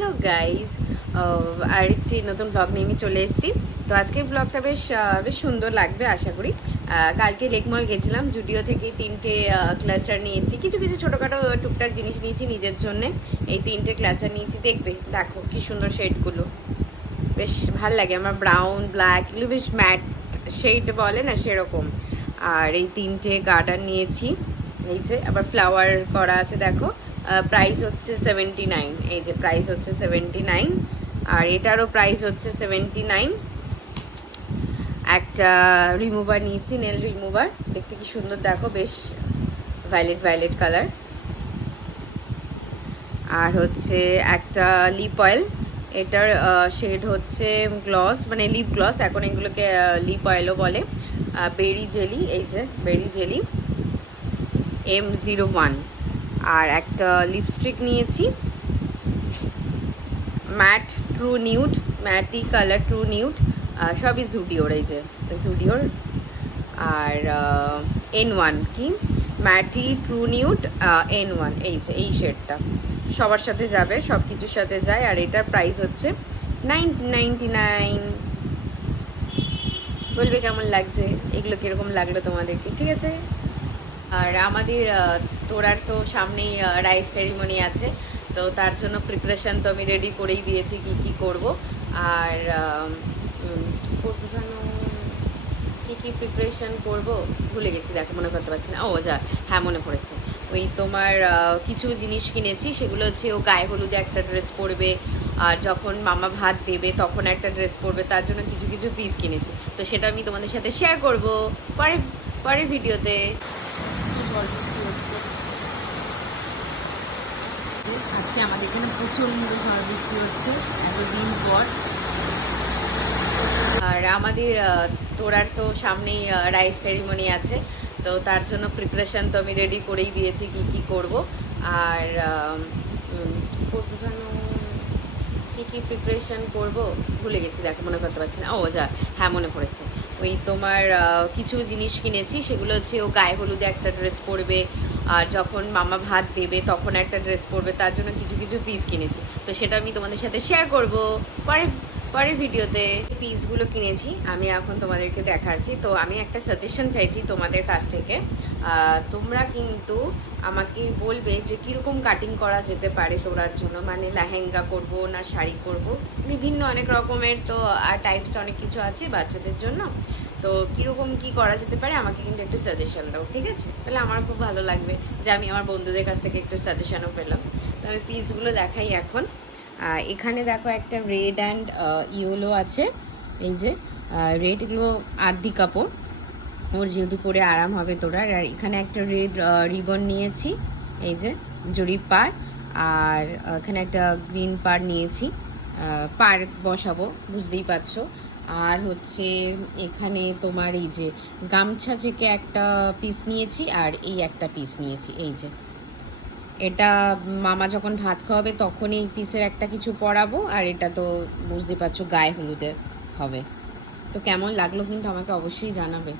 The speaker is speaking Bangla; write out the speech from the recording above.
হ্যালো গাইজ, আরেকটি নতুন ব্লগ নিয়ে আমি চলে এসেছি। তো আজকের ব্লগটা বেশ সুন্দর লাগবে আশা করি। কালকে লেকমল গেছিলাম, জুডিও থেকে 3টে ক্লাচার নিয়েছি, কিছু কিছু ছোটোখাটো টুকটাক জিনিস নিয়েছি নিজের জন্যে। এই 3টে ক্লাচার নিয়েছি, দেখো কি সুন্দর শেডগুলো, বেশ ভাল লাগে আমার। ব্রাউন ব্ল্যাক এগুলো বেশ ম্যাট শেড বলে না সেরকম। আর এই 3টে গার্ডার নিয়েছি, এই যে আবার ফ্লাওয়ার করা আছে দেখো। প্রাইস হচ্ছে 79, এই যে প্রাইস হচ্ছে 79, আর এটারও প্রাইস হচ্ছে 79। একটা রিমুভার নিয়েছি, নেল রিমুভার, দেখতে কি সুন্দর দেখো, বেশ ভায়োলেট কালার। আর হচ্ছে একটা লিপ অয়েল, এটার শেড হচ্ছে গ্লস, মানে লিপ গ্লস, এখন এগুলোকে লিপ অয়েলও বলে। বেরি জেলি, এই যে বেরি জেলি M01। আর একটা লিপস্টিক নিয়েছি, matte true nude, matte colour true nude, সবই জুডিওর, এই যে জুডিওর। আর N1 কি ম্যাটি ট্রু নিউড N1, এই যে এই শেডটা সবার সাথে যাবে, সব কিছুর সাথে যায়। আর এটার প্রাইস হচ্ছে 999। বলবে কেমন লাগছে, এগুলো কীরকম লাগলো তোমাদেরকে, ঠিক আছে? আর আমাদের তোরার তো সামনেই রাইস সেরিমনি আছে, তো তার জন্য প্রিপারেশান তো আমি রেডি করেই দিয়েছি কি কি করব। আর করবো জানো কী কী প্রিপারেশান করবো ভুলে গেছি, দেখো মনে করতে পারছি না। ও যা, হ্যাঁ মনে পড়েছে, ওই তোমার কিছু জিনিস কিনেছি, সেগুলো হচ্ছে ও গায়ে হলুদে একটা ড্রেস পরবে, আর যখন মামা ভাত দেবে তখন একটা ড্রেস পরবে, তার জন্য কিছু কিছু পিস কিনেছি। তো সেটা আমি তোমাদের সাথে শেয়ার করবো পরের ভিডিওতে। আজকে আমাদের এখানে প্রচণ্ড ঝড় বৃষ্টি হচ্ছে এতদিন পর। আর আমাদের তোরার তো সামনেই রাইস সেরিমনি আছে, তো তার জন্য প্রিপারেশান তো আমি রেডি করেই দিয়েছি কি কি করব। আর করবো জানো কী কী প্রিপারেশান করবো ভুলে গেছি, দেখো মনে করতে পারছি না। ও যা, হ্যাঁ মনে পড়েছে, ওই তোমার কিছু জিনিস কিনেছি, সেগুলো হচ্ছে ও গায়ে হলুদে একটা ড্রেস পরবে, আর যখন মামা ভাত দেবে তখন একটা ড্রেস পরবে, তার জন্য কিছু কিছু পিস কিনেছি। তো সেটা আমি তোমাদের সাথে শেয়ার করবো পরের ভিডিওতে। পিসগুলো কিনেছি আমি এখন তোমাদেরকে দেখাচ্ছি। তো আমি একটা সাজেশন চাইছি তোমাদের কাছ থেকে। তোমরা কিন্তু আমাকে বলবে যে কীরকম কাটিং করা যেতে পারে তোরার জন্য, মানে লেহেঙ্গা করব না শাড়ি করব, বিভিন্ন অনেক রকমের তো টাইপস অনেক কিছু আছে বাচ্চাদের জন্য। তো কীরকম কী করা যেতে পারে আমাকে কিন্তু একটু সাজেশন দাও, ঠিক আছে? তাহলে আমার খুব ভালো লাগবে যে আমি আমার বন্ধুদের কাছ থেকে একটু সাজেশনও পেলাম। তো আমি পিসগুলো দেখাই এখন। এখানে দেখো একটা রেড অ্যান্ড ইয়েলো আছে, এই যে রেড, এগুলো আদি কাপড়, ওর যেহেতু পরে আরাম হবে তোরা। আর এখানে একটা রেড রিবন নিয়েছি, এই যে জরি পার। আর এখানে একটা গ্রিন পার নিয়েছি, পার বসাবো, বুঝতেই পারছো। আর হচ্ছে এখানে তোমার এই যে গামছা থেকে একটা পিস নিয়েছি, আর এই একটা পিস নিয়েছি, এই যে এটা মামা যখন ভাত খাওয়াবে তখন এই পিসের একটা কিছু পরাবো। আর এটা তো বুঝতে পারছো গায়ে হলুদে হবে। তো কেমন লাগলো কিন্তু আমাকে অবশ্যই জানাবে।